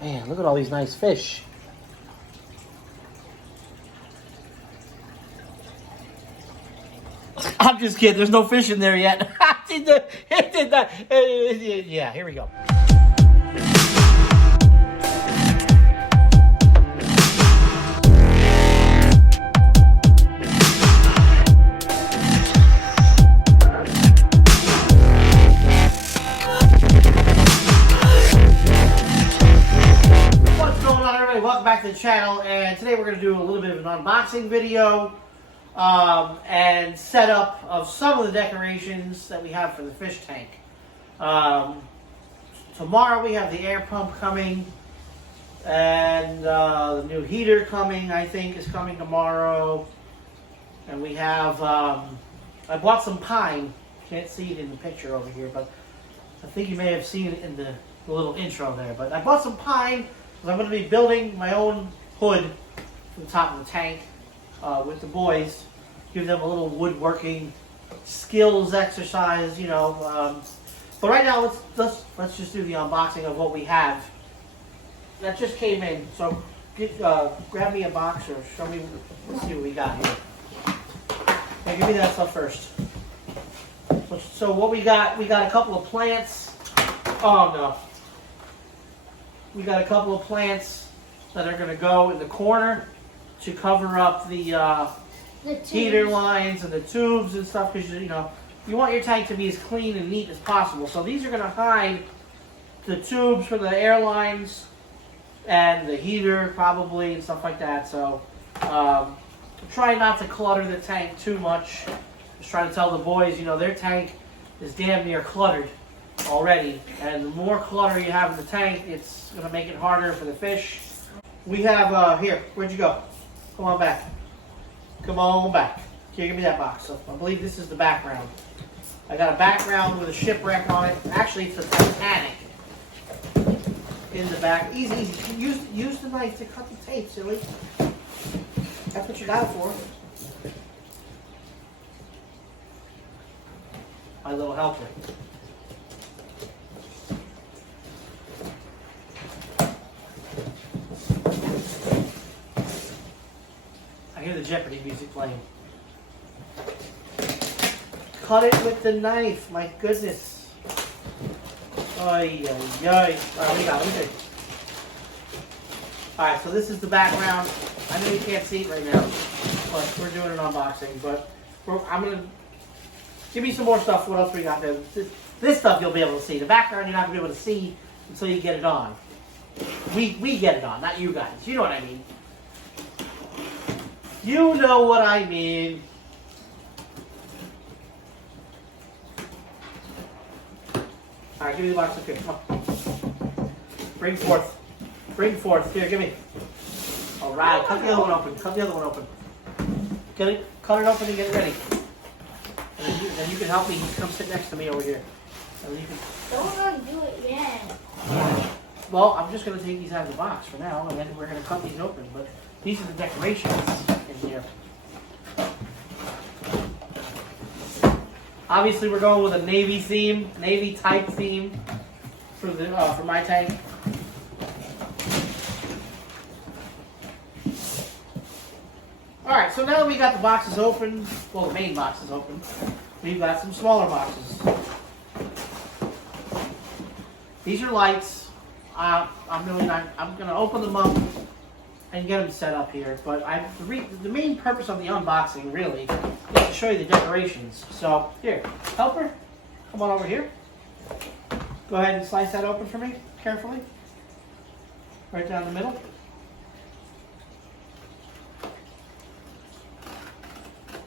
Man, look at all these nice fish. I'm just kidding. There's no fish in there yet. It did not. Yeah, here we go. Welcome back to the channel, and today we're going to do a little bit of an unboxing video and setup of some of the decorations that we have for the fish tank. Tomorrow we have the air pump coming, and the new heater coming, I think, is coming tomorrow. And we have, I bought some pine. Can't see it in the picture over here, but I think you may have seen it in the little intro there. But I bought some pine. I'm going to be building my own hood for the top of the tank with the boys. Give them a little woodworking skills exercise, you know. But right now, let's just do the unboxing of what we have. That just came in. So grab me a box or show me. Let's see what we got here. Hey, give me that stuff first. So what we got a couple of plants. Oh no. We got a couple of plants that are going to go in the corner to cover up the heater lines and the tubes and stuff, because you know you want your tank to be as clean and neat as possible. So these are going to hide the tubes for the air lines and the heater probably and stuff like that. So try not to clutter the tank too much. Just try to tell the boys, you know, their tank is damn near cluttered already, and the more clutter you have in the tank, it's going to make it harder for the fish. We have here, where'd you go? Come on back. Come on back. Here, give me that box. So I believe this is the background. I got a background with a shipwreck on it. Actually, it's a Titanic in the back. Easy, easy. Use the knife to cut the tape, silly. That's what you got it for. My little helper. I hear the Jeopardy music playing. Cut it with the knife, my goodness. Ay, ay, ay. Alright, we got it. Alright, so this is the background. I know you can't see it right now, but we're doing an unboxing. But I'm going to give me some more stuff. What else we got there? This stuff you'll be able to see. The background you're not going to be able to see until you get it on. We get it on, not you guys. You know what I mean. You know what I mean. Alright, give me the box up here. Come on. Bring forth. Bring forth. Here, give me. Alright, cut the other one open. Cut the other one open. Get it, cut it open and get it ready. And then you can help me. Come sit next to me over here. And then you can... Don't do it yet. Well, I'm just going to take these out of the box for now, and then we're going to cut these open. But these are the decorations in here. Obviously, we're going with a navy theme, navy type theme for the for my tank. All right, so now that we got the boxes open, well, the main box is open, we've got some smaller boxes. These are lights. I'm going to open them up and get them set up here. But the main purpose of the unboxing really is to show you the decorations. So here, helper, come on over here. Go ahead and slice that open for me carefully. Right down the middle.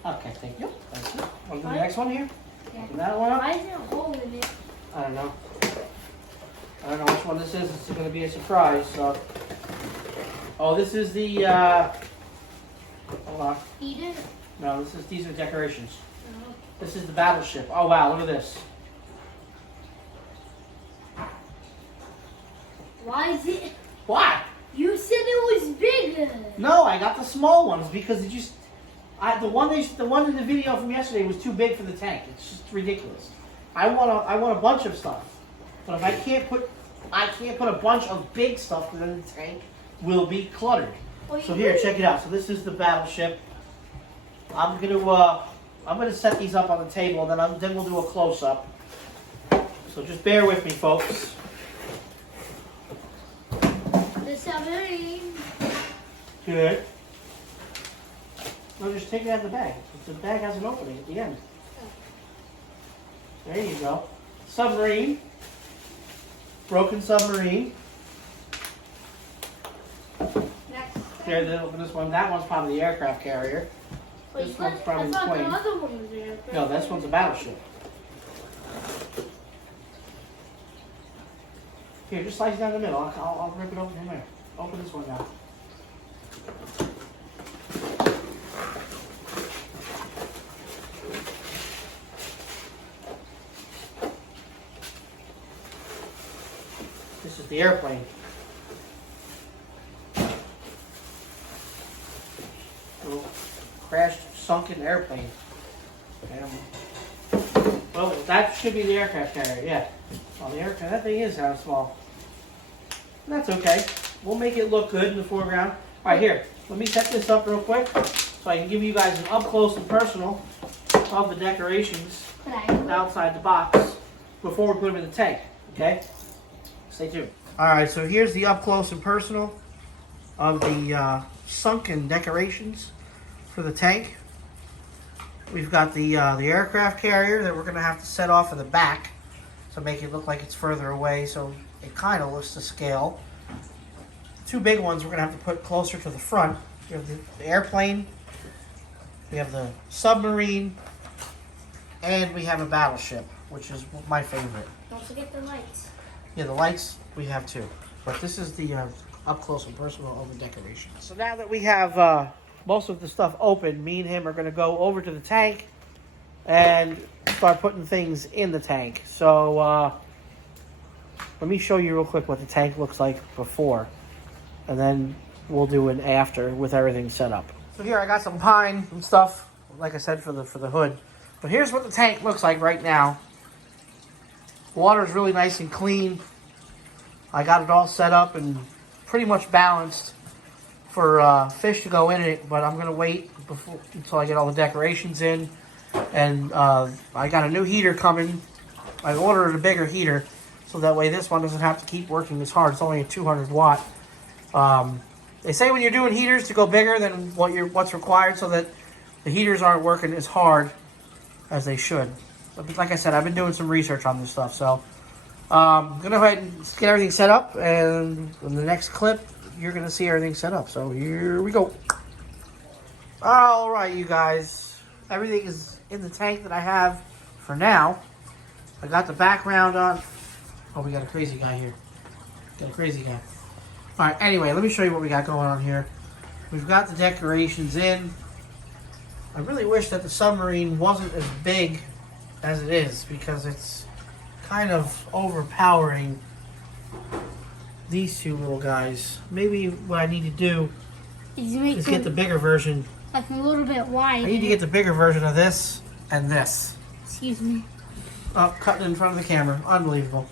Okay, thank you. Thank you. Want to do the next one here? Yeah. Open that one up. Why is there a hole in it? I don't know. I don't know which one this is. It's going to be a surprise. So, oh, this is the. Hold on. Heater? No, these are decorations. No. This is the battleship. Oh wow, look at this. Why is it? Why? You said it was bigger. No, I got the small ones because it just. The one in the video from yesterday was too big for the tank. It's just ridiculous. I want a bunch of stuff, but if I can't put I can't put a bunch of big stuff because then the tank will be cluttered. Well, So here, check it out. So this is the battleship. I'm gonna set these up on the table, and then we'll do a close-up. So just bear with me, folks. The submarine. Good. No, just take it out of the bag. The bag has an opening at the end. There you go. Submarine. Broken submarine. Next. Here, then open this one. That one's probably the aircraft carrier. Wait, This one's probably I the thought plane. the other one was there. No, this one's a battleship. Here, just slice it down the middle. I'll rip it open from there. Open this one now. This is the airplane. Little crashed, sunken airplane. Well, that should be the aircraft carrier, yeah. Well, the aircraft, that thing is kind of small. That's okay. We'll make it look good in the foreground. All right, here. Let me set this up real quick so I can give you guys an up close and personal of the decorations outside the box before we put them in the tank. Okay? Stay tuned. All right, so here's the up close and personal of the sunken decorations for the tank. We've got the aircraft carrier that we're going to have to set off in the back to make it look like it's further away, so it kind of looks to scale. The two big ones we're going to have to put closer to the front. We have the airplane, we have the submarine, and we have a battleship, which is my favorite. Don't forget the lights. Yeah, the lights we have too, but this is the up close and personal of the decorations. So now that we have most of the stuff open, me and him are going to go over to the tank and start putting things in the tank. So let me show you real quick what the tank looks like before, and then we'll do an after with everything set up. So here I got some pine and stuff, like I said, for the hood. But here's what the tank looks like right now. Water's really nice and clean. I got it all set up and pretty much balanced for fish to go in it, but I'm gonna wait until I get all the decorations in. And I got a new heater coming. I ordered a bigger heater so that way this one doesn't have to keep working as hard. It's only a 200 watt. They say when you're doing heaters to go bigger than what's required so that the heaters aren't working as hard as they should. But like I said, I've been doing some research on this stuff, so I'm gonna go ahead and get everything set up, and in the next clip you're gonna see everything set up. So here we go. All right, you guys, everything is in the tank that I have for now. I got the background on. Oh, we got a crazy guy here. Got a crazy guy. All right, anyway, let me show you what we got going on here. We've got the decorations in. I really wish that the submarine wasn't as big as it is, because it's kind of overpowering these two little guys. Maybe what I need to do is get the bigger version. Like a little bit wide. I need to get the bigger version of this and this. Excuse me. Oh, cutting in front of the camera. Unbelievable.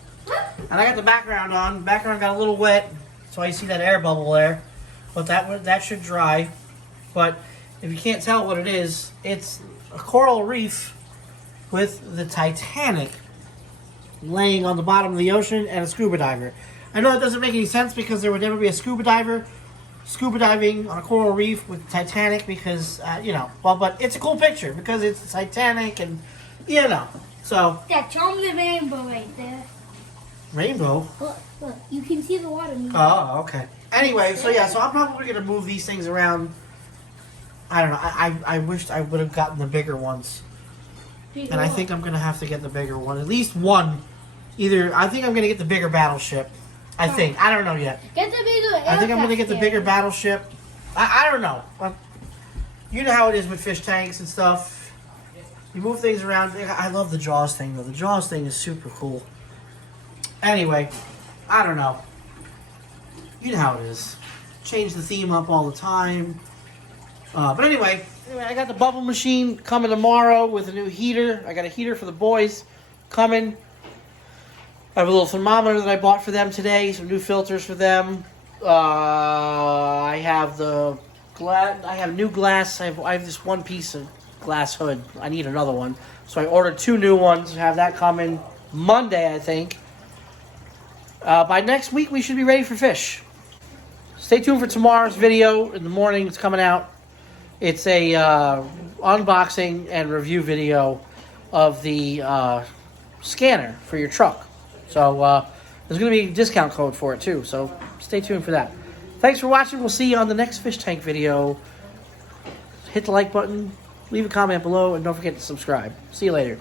And I got the background on. The background got a little wet, so I see that air bubble there. But that should dry. But if you can't tell what it is, it's a coral reef with the Titanic laying on the bottom of the ocean and a scuba diver. I know that doesn't make any sense because there would never be a scuba diver scuba diving on a coral reef with the Titanic because, but it's a cool picture because it's the Titanic and, so. That's on the rainbow right there. Rainbow? Look, you can see the water moving. Oh, okay. Anyway, so I'm probably going to move these things around. I don't know. I wished I would have gotten the bigger ones. And I think I'm going to have to get the bigger one. At least one. I think I'm going to get the bigger battleship. I think. I don't know yet. Get the bigger I think I'm going to get the bigger battleship. I don't know. You know how it is with fish tanks and stuff. You move things around. I love the Jaws thing, though. The Jaws thing is super cool. Anyway, I don't know. You know how it is. Change the theme up all the time. But anyway, I got the bubble machine coming tomorrow with a new heater. I got a heater for the boys coming. I have a little thermometer that I bought for them today. Some new filters for them. I have the glass. I have new glass. I have this one piece of glass hood. I need another one, so I ordered 2 new ones. Have that coming Monday, I think. By next week, we should be ready for fish. Stay tuned for tomorrow's video. In the morning, it's coming out. It's a unboxing and review video of the scanner for your truck. So there's going to be a discount code for it too. So stay tuned for that. Thanks for watching. We'll see you on the next fish tank video. Hit the like button, leave a comment below, and don't forget to subscribe. See you later.